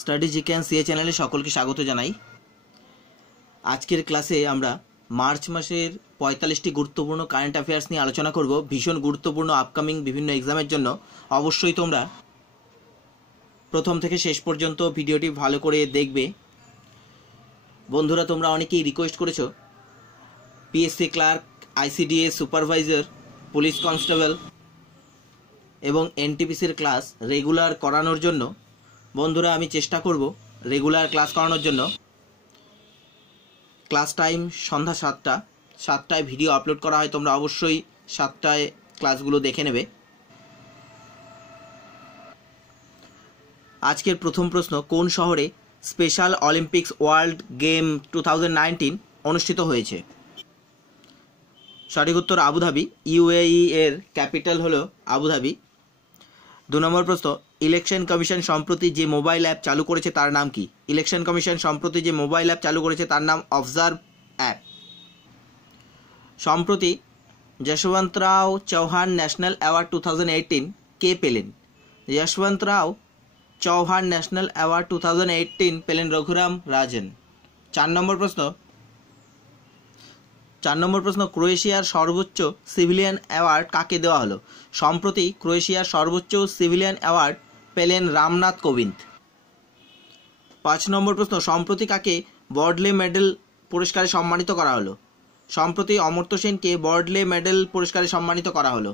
Study জিকেন CA চ্যানেলে সকলকে স্বাগত জানাই। আজকের ক্লাসে আমরা মার্চ মাসের 45টি গুরুত্বপূর্ণ কারেন্ট অ্যাফেয়ার্স নিয়ে আলোচনা করব। ভীষণ গুরুত্বপূর্ণ আপকামিং বিভিন্ন এক্সামের জন্য। অবশ্যই তোমরা প্রথম থেকে শেষ পর্যন্ত ভিডিওটি ভালো করে দেখবে। বন্ধুরা, তোমরা অনেকেই রিকোয়েস্ট করেছো PSC clerk, ICDS supervisor, police constable এবং এনটিপিসির ক্লাস রেগুলার করানোর জন্য। বন্ধুরা, আমি চেষ্টা করব রেগুলার ক্লাস করানোর জন্য। ক্লাস টাইম সন্ধ্যা 7টায় ভিডিও আপলোড করা হয়। তোমরা অবশ্যই 7টায় ক্লাসগুলো দেখে নেবে। আজকের প্রথম প্রশ্ন, কোন শহরে স্পেশাল অলিম্পিক্স ওয়ার্ল্ড গেম 2019 অনুষ্ঠিত হয়েছে? সঠিক উত্তর আবুধাবি। ইউএই এর ক্যাপিটাল হলো আবুধাবি। 2 নম্বর প্রশ্ন, ইলেকশন কমিশন সম্প্রতি যে মোবাইল অ্যাপ চালু করেছে তার নাম কি? ইলেকশন কমিশন সম্প্রতি যে মোবাইল অ্যাপ চালু করেছে তার নাম অবজার্ভ অ্যাপ। সম্প্রতি যশবন্তরাও চৌহান ন্যাশনাল অ্যাওয়ার্ড 2018 কে পেলেন? যশবন্তরাও চৌহান ন্যাশনাল অ্যাওয়ার্ড 2018 পেলেন রঘুরাম রাজন। 4 নম্বর প্রশ্ন, ক্রোয়েশিয়ার সর্বোচ্চ সিভিলিয়ান অ্যাওয়ার্ড কাকে দেওয়া হলো? সম্প্রতি ক্রোয়েশিয়ার সর্বোচ্চ সিভিলিয়ান অ্যাওয়ার্ড পেলেন রামনাথ কোবিন্দ। 5 নম্বর প্রশ্ন, সম্প্রতি কাকে বর্ডলে মেডেল পুরস্কারে সম্মানিত করা হলো? সম্প্রতি অমর্ত্য সেনকে বর্ডলে মেডেল পুরস্কারে সম্মানিত করা হলো।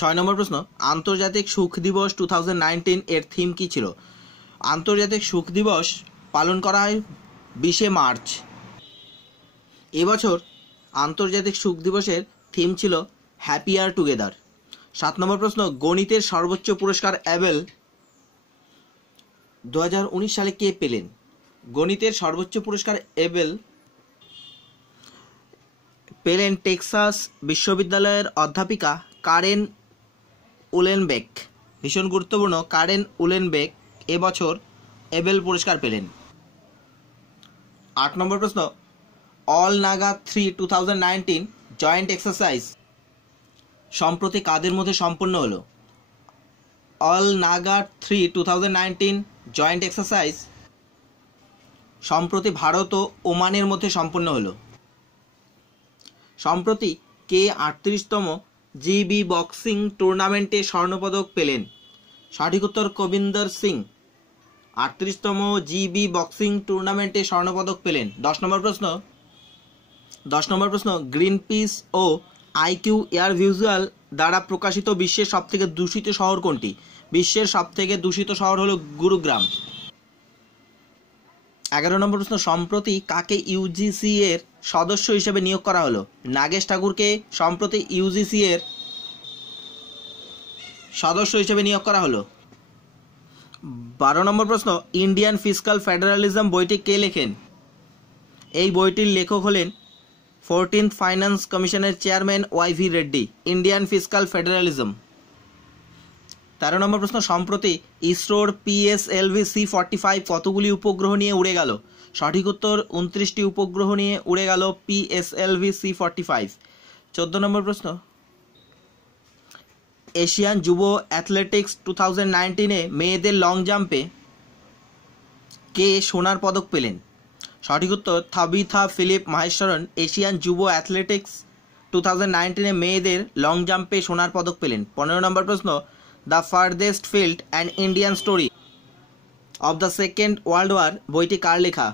6 নম্বর প্রশ্ন, আন্তর্জাতিক সুখ দিবস 2019 এর থিম কি ছিল? আন্তর্জাতিক সুখ দিবস পালন করা হয় 20শে মার্চ। এবছর আন্তর্জাতিক সুখ দিবসের থিম ছিল হ্যাপিয়ার টুগেদার। 7 নম্বর প্রশ্ন, গণিতের সর্বোচ্চ পুরস্কার অ্যাবেল 2019 সালে কে পেলেন? গণিতের সর্বোচ্চ পুরস্কার অ্যাবেল পেলেন টেক্সাস বিশ্ববিদ্যালয়ের অধ্যাপিকা কারেন উলেনবেক। ভীষণ গুরুত্বপূর্ণ, কারেন উলেনবেক এবছর অ্যাবেল পুরস্কার পেলেন। 8 নম্বর প্রশ্ন, অল নাগা 3 2019 জয়েন্ট এক্সারসাইজ সম্প্রতি কাদের মধ্যে সম্পন্ন হলো? অল নাগা 3 2019 জয়েন্ট এক্সারসাইজ সম্প্রতি ভারত ও ওমানের মধ্যে সম্পন্ন হলো। সম্প্রতি কে 38তম জিবি বক্সিং টুর্নামেন্টে স্বর্ণপদক পেলেন? সঠিক উত্তর কবিন্দর সিং 38তম জিবি বক্সিং টুর্নামেন্টে স্বর্ণপদক পেলেন। 10 নম্বর প্রশ্ন, গ্রিনপিস ও আইকিউ এয়ার ভিজুয়াল দ্বারা প্রকাশিত বিশ্বের সবথেকে দূষিত শহর কোনটি? বিশ্বের সবথেকে দূষিত শহর হলো গুরুগ্রাম। 11 নম্বর প্রশ্ন, সম্প্রতি কাকে ইউজিসি এর সদস্য হিসেবে নিয়োগ করা হলো? নাগেশ ঠাকুরকে সম্প্রতি ইউজিসি এর সদস্য হিসেবে নিয়োগ করা হলো। 12 নম্বর প্রশ্ন, ইন্ডিয়ান ফিসকাল ফেডারালিজম বইটি কে লেখেন? এই বইটির লেখক হলেন 14th ফাইন্যান্স কমিশনের chairman YV Reddy. Indian fiscal federalism. 13 নম্বর প্রশ্ন, সম্প্রতি ইসরোর পিএসএলভি C45 কতগুলি উপগ্রহ নিয়ে উড়ে গেল? সঠিক উত্তর 29টি উপগ্রহ নিয়ে উড়ে গেল পিএসএলভি C45। 14 নম্বর প্রশ্ন, এশিয়ান যুব অ্যাথলেটিক্স 2019 মেয়েদের লং জাম্পে কে সোনার পদক পেলেন? সঠিক উত্তর থাবিথা ফিলিপ মাহেশ্বরন এশিয়ান যুব অ্যাথলেটিক্স 2019 মেয়েদের লং জাম্পে সোনার পদক পেলেন। 15 নম্বর প্রশ্ন, the farthest field and Indian story of the second world war বইটি কার লেখা?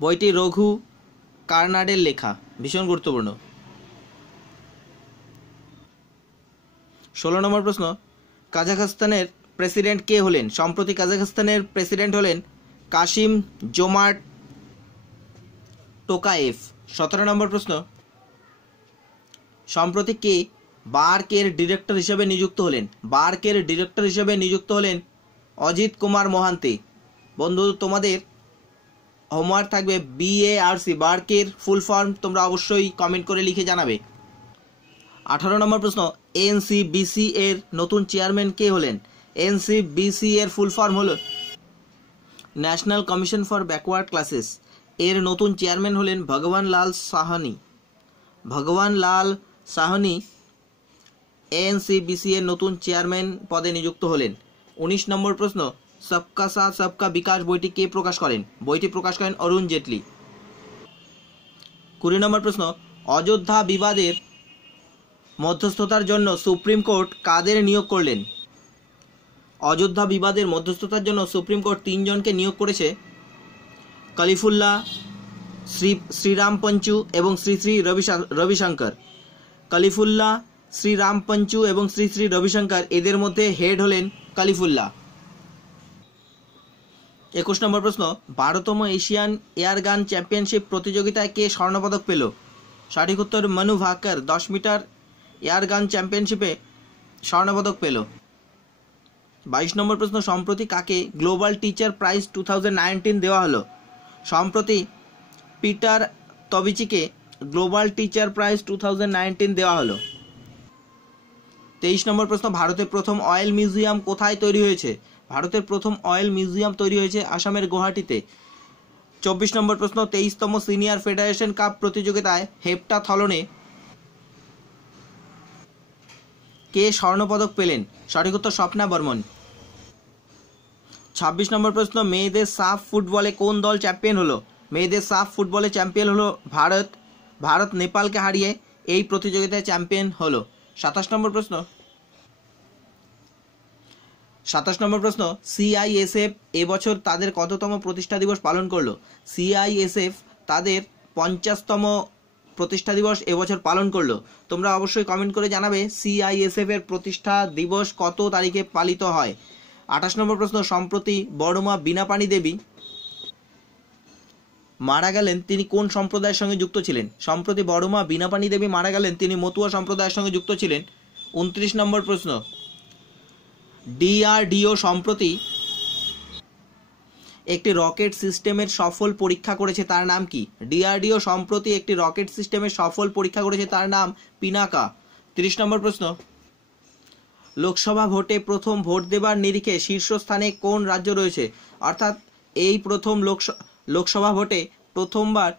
বইটি রঘু কার্নাডের লেখা। ভীষণ গুরুত্বপূর্ণ। 16 নম্বর প্রশ্ন, কাজাখস্তানের প্রেসিডেন্ট কে হলেন? সম্প্রতি কাজাখস্তানের প্রেসিডেন্ট হলেন কাসিম জোমার্ট টোকায়েভ। 17 নম্বর প্রশ্ন, সম্প্রতি কে বার্কের ডিরেক্টর হিসেবে নিযুক্ত হলেন? বার্কের ডিরেক্টর হিসেবে নিযুক্ত হলেন অজিত কুমার মোহান্তি। বন্ধু, তোমাদের হোমওয়ার্ক থাকবে BARC বার্কের ফুল ফর্ম তোমরা অবশ্যই কমেন্ট করে লিখে জানাবে। 18 নম্বর প্রশ্ন, NCBC এর নতুন চেয়ারম্যান কে হলেন? NCBC এর ফুল ফর্ম হলো national commission for backward classes. এর নতুন চেয়ারম্যান হলেন ভগবান লাল সাহানি। ভগবান লাল সাহানি NCBC এর নতুন চেয়ারম্যান পদে নিযুক্ত হলেন। 19 নম্বর প্রশ্ন, সবকা সাথ সবকা বিকাশ বইটি কে প্রকাশ করেন? বইটি প্রকাশ করেন অরুণ জেটলি। 20 নম্বর প্রশ্ন, অযোধ্যা বিবাদের মধ্যস্থতার জন্য সুপ্রিম কোর্ট কাদের নিয়োগ করলেন? অযোধ্যা বিবাদের মধ্যস্থতার জন্য সুপ্রিম কোর্ট 3 জনকে নিয়োগ করেছে, কালিফুল্লাহ, শ্রীরাম পঞ্চু এবং শ্রী শ্রী রবিশঙ্কর। কালিফুল্লাহ, শ্রীরাম পঞ্চু এবং শ্রী শ্রী রবিশঙ্কর, এদের মধ্যে হেড হলেন কালিফুল্লাহ। 21 নম্বর প্রশ্ন, 12তম এশিয়ান এয়ারগান চ্যাম্পিয়নশিপ প্রতিযোগিতায় কে স্বর্ণপদক পেল? সঠিক উত্তর মনু ভাকর 10 মিটার এয়ারগান চ্যাম্পিয়নশিপে স্বর্ণপদক পেল। 22 নম্বর প্রশ্ন, সম্প্রতি কাকে গ্লোবাল টিচার প্রাইজ 2019 দেওয়া হলো? সম্প্রতি পিটার তবিচিকে গ্লোবাল টিচার প্রাইজ 2019 দেওয়া হলো। 23 নম্বর প্রশ্ন, ভারতের প্রথম অয়েল মিউজিয়াম কোথায় তৈরি হয়েছে? ভারতের প্রথম অয়েল মিউজিয়াম তৈরি হয়েছে আসামের গুয়াহাটিতে। 24 নম্বর প্রশ্ন, 23তম সিনিয়র ফেডারেশন কাপ প্রতিযোগিতায় হেপ্টাথলনে কে স্বর্ণপদক পেলেন? সঠিক উত্তর স্বপ্না বর্মন। 26 নম্বর প্রশ্ন, মেয়েদের সাফ ফুটবলে কোন দল চ্যাম্পিয়ন হলো? মেয়েদের সাফ ফুটবলে চ্যাম্পিয়ন হলো ভারত। ভারত নেপালকে হারিয়ে এই প্রতিযোগিতায় চ্যাম্পিয়ন হলো। 27 নম্বর প্রশ্ন, সিআইএসএফ এবছর তাদের কততম প্রতিষ্ঠা দিবস পালন করলো? সিআইএসএফ তাদের 50তম প্রতিষ্ঠা দিবস এবছর পালন করলো। তোমরা অবশ্যই কমেন্ট করে জানাবে সিআইএসএফ এর প্রতিষ্ঠা দিবস কত তারিখে পালিত হয়। 28 নম্বর প্রশ্ন, সম্প্রতি বড়মা বীণাপাণি দেবী মারা গেলেন, তিনি কোন সম্প্রদায়ের সঙ্গে যুক্ত ছিলেন? সম্প্রতি বড়মা বীণাপাণি দেবী মারা গেলেন, তিনি মতুয়া সম্প্রদায়ের সঙ্গে যুক্ত ছিলেন। 29 নম্বর প্রশ্ন, ডিআরডিও সম্প্রতি একটি রকেট সিস্টেমের সফল পরীক্ষা করেছে, তার নাম কি? ডিআরডিও সম্প্রতি একটি রকেট সিস্টেমের সফল পরীক্ষা করেছে, তার নাম পিনাকা। 30 নম্বর প্রশ্ন, লোকসভা ভোটে প্রথম ভোট দেবার নিরিখে শীর্ষস্থানে কোন রাজ্য রয়েছে? অর্থাৎ এই প্রথম লোকসভা ভোটে প্রথমবার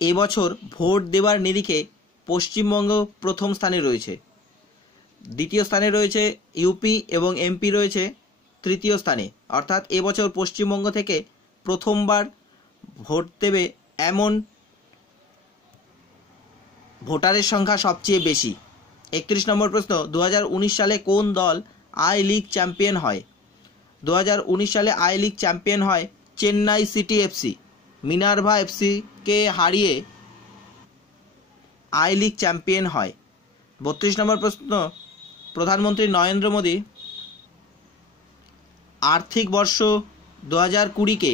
এবছর ভোট দেবার নিরিখে পশ্চিমবঙ্গ প্রথম স্থানে রয়েছে। দ্বিতীয় স্থানে রয়েছে ইউপি এবং এমপি রয়েছে তৃতীয় স্থানে। অর্থাৎ এবছর পশ্চিমবঙ্গ থেকে প্রথমবার ভোট দেবে এমন ভোটারের সংখ্যা সবচেয়ে বেশি। 31 নম্বর প্রশ্ন, 2019 সালে কোন দল আই লিগ চ্যাম্পিয়ন হয়? 2019 সালে আই লিগ চ্যাম্পিয়ন হয় চেন্নাই সিটি এফসি। মিনার্ভা এফসিকে হারিয়ে আই লিগ চ্যাম্পিয়ন হয়। 32 নম্বর প্রশ্ন, প্রধানমন্ত্রী নরেন্দ্র মোদী আর্থিক বর্ষ 2020-কে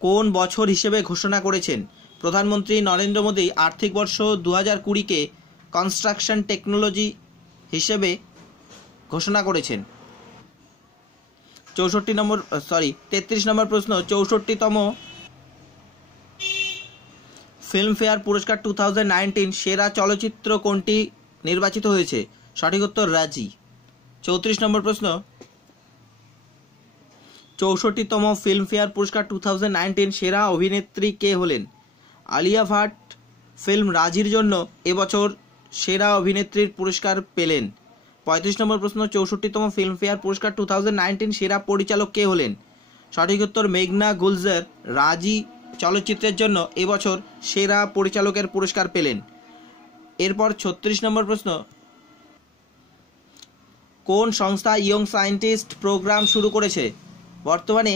কোন বছর হিসেবে ঘোষণা করেছেন? প্রধানমন্ত্রী নরেন্দ্র মোদী আর্থিক বর্ষ 2020-কে কনস্ট্রাকশন টেকনোলজি হিসেবে ঘোষণা করেছেন। 33 নম্বর প্রশ্ন, 64তম ফিল্মফেয়ার পুরস্কার 2019 সেরা চলচ্চিত্র কোনটি নির্বাচিত হয়েছে? সঠিক উত্তর রাজি। 34 নম্বর প্রশ্ন, 64তম ফিল্মফেয়ার পুরস্কার 2019 সেরা অভিনেত্রী কে হলেন? আলিয়া ভাট ফিল্ম রাজির জন্য এবছর সেরা অভিনেত্রীর পুরস্কার পেলেন। 35 নম্বর প্রশ্ন, 64তম ফিল্মফেয়ার পুরস্কার 2019 সেরা পরিচালক কে হলেন? সঠিক উত্তর মেঘনা গুলজার রাজি চলচ্চিত্রের জন্য এবছর সেরা পরিচালকের পুরস্কার পেলেন। এরপর 36 নম্বর প্রশ্ন, কোন সংস্থা ইয়ং সায়েন্টিস্ট প্রোগ্রাম শুরু করেছে? বর্তমানে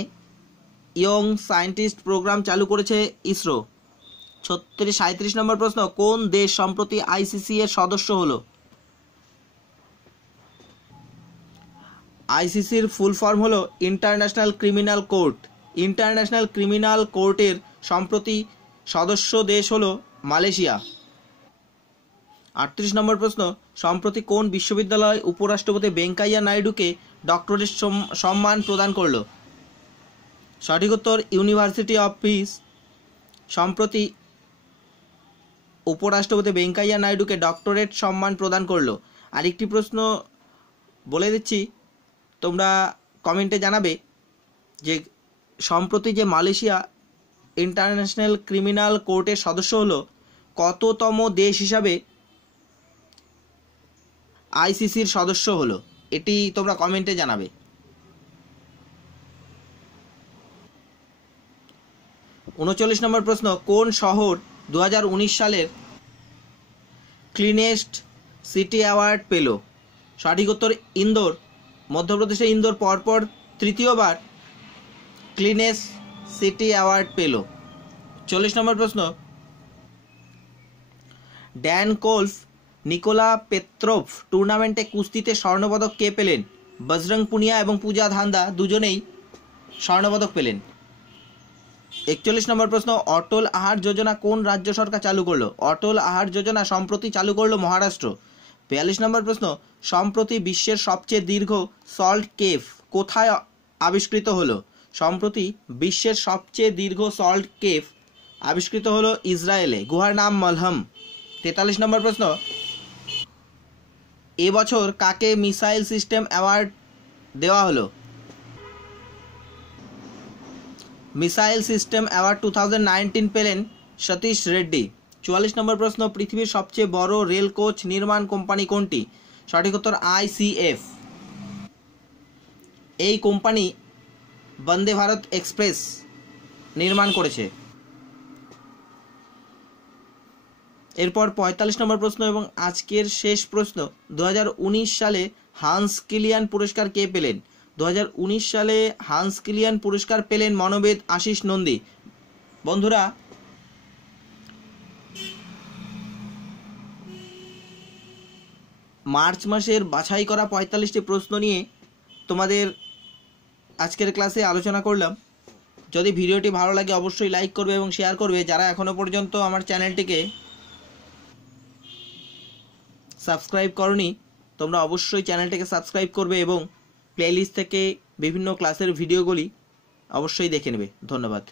ইয়ং সায়েন্টিস্ট প্রোগ্রাম চালু করেছে ইসরো। 37 নম্বর প্রশ্ন, কোন দেশ সম্প্রতি আইসিসি এর সদস্য হলো? আইসিসির ফুল ফর্ম হলো international criminal court. International criminal কোর্টের সম্প্রতি সদস্য দেশ হলো মালয়েশিয়া। 38 নম্বর প্রশ্ন, সম্প্রতি কোন বিশ্ববিদ্যালয় উপরাষ্ট্রপতি ভেঙ্কাইয়া নাইডুকে ডক্টরেট সম্মান প্রদান করলো? সঠিক উত্তর ইউনিভার্সিটি অফ পিস। সম্প্রতি উপরাষ্ট্রপতি ভেঙ্কাইয়া নাইডুকে ডক্টরেট সম্মান প্রদান করলো। আরেকটি প্রশ্ন বলে দিচ্ছি, তোমরা কমেন্টে জানাবে যে সম্প্রতি যে মালয়েশিয়া ইন্টারন্যাশনাল ক্রিমিনাল কোর্টের সদস্য হলো, কততম দেশ হিসাবে আইসিসির সদস্য হলো? এটি তোমরা কমেন্টে জানাবে। 39 নম্বর প্রশ্ন, কোন শহর 2019 সালের ক্লিনেস্ট সিটি অ্যাওয়ার্ড পেল? সঠিক উত্তর ইন্দোর। মধ্যপ্রদেশের ইন্দোর পরপর তৃতীয়বার ক্লিনেস্ট সিটি অ্যাওয়ার্ড পেল। 40 নম্বর প্রশ্ন, ড্যান কোলফ নিকোলা পেত্রোভ টুর্নামেন্টে কুস্তিতে স্বর্ণপদক কে পেলেন? বজরং পুনিয়া এবং পূজা ধান্দা দুজনেই স্বর্ণপদক পেলেন। 41 নম্বর প্রশ্ন, অটল আহার যোজনা কোন রাজ্য সরকার চালু করলো? অটল আহার যোজনা সম্প্রতি চালু করলো মহারাষ্ট্র। 42 নম্বর প্রশ্ন, সম্প্রতি বিশ্বের সবচেয়ে দীর্ঘ সল্ট কেভ কোথায় আবিষ্কৃত হলো? সম্প্রতি বিশ্বের সবচেয়ে দীর্ঘ সল্ট কেভ আবিষ্কৃত হলো ইসরায়েলে, গুহার নাম মলহম। 43 নম্বর প্রশ্ন, এবছর কাকে মিসাইল সিস্টেম অ্যাওয়ার্ড দেওয়া হলো? মিসাইল সিস্টেম অ্যাওয়ার্ড 2019 পেলেন সতীশ রেড্ডি। 44 নম্বর প্রশ্ন, পৃথিবীর সবচেয়ে বড় রেল কোচ নির্মাণ কোম্পানি কোনটি? সঠিক উত্তর ICF। এই কোম্পানি বন্দে ভারত এক্সপ্রেস নির্মাণ করেছে। এরপর 45 নম্বর প্রশ্ন এবং আজকের শেষ প্রশ্ন, 2019 সালে হান্স কিলিয়ান পুরস্কার কে পেলেন? 2019 সালে হান্স কিলিয়ান পুরস্কার পেলেন মনোবেদ আশিস নন্দী। বন্ধুরা, মার্চ মাসের বাছাই করা 45টি প্রশ্ন নিয়ে তোমাদের আজকের ক্লাসে আলোচনা করলাম। যদি ভিডিওটি ভালো লাগে অবশ্যই লাইক করবে এবং শেয়ার করবে। যারা এখনও পর্যন্ত আমার চ্যানেলটিকে সাবস্ক্রাইব করনি তোমরা অবশ্যই চ্যানেলটিকে সাবস্ক্রাইব করবে এবং প্লেলিস্ট থেকে বিভিন্ন ক্লাসের ভিডিওগুলি অবশ্যই দেখে নেবে। ধন্যবাদ।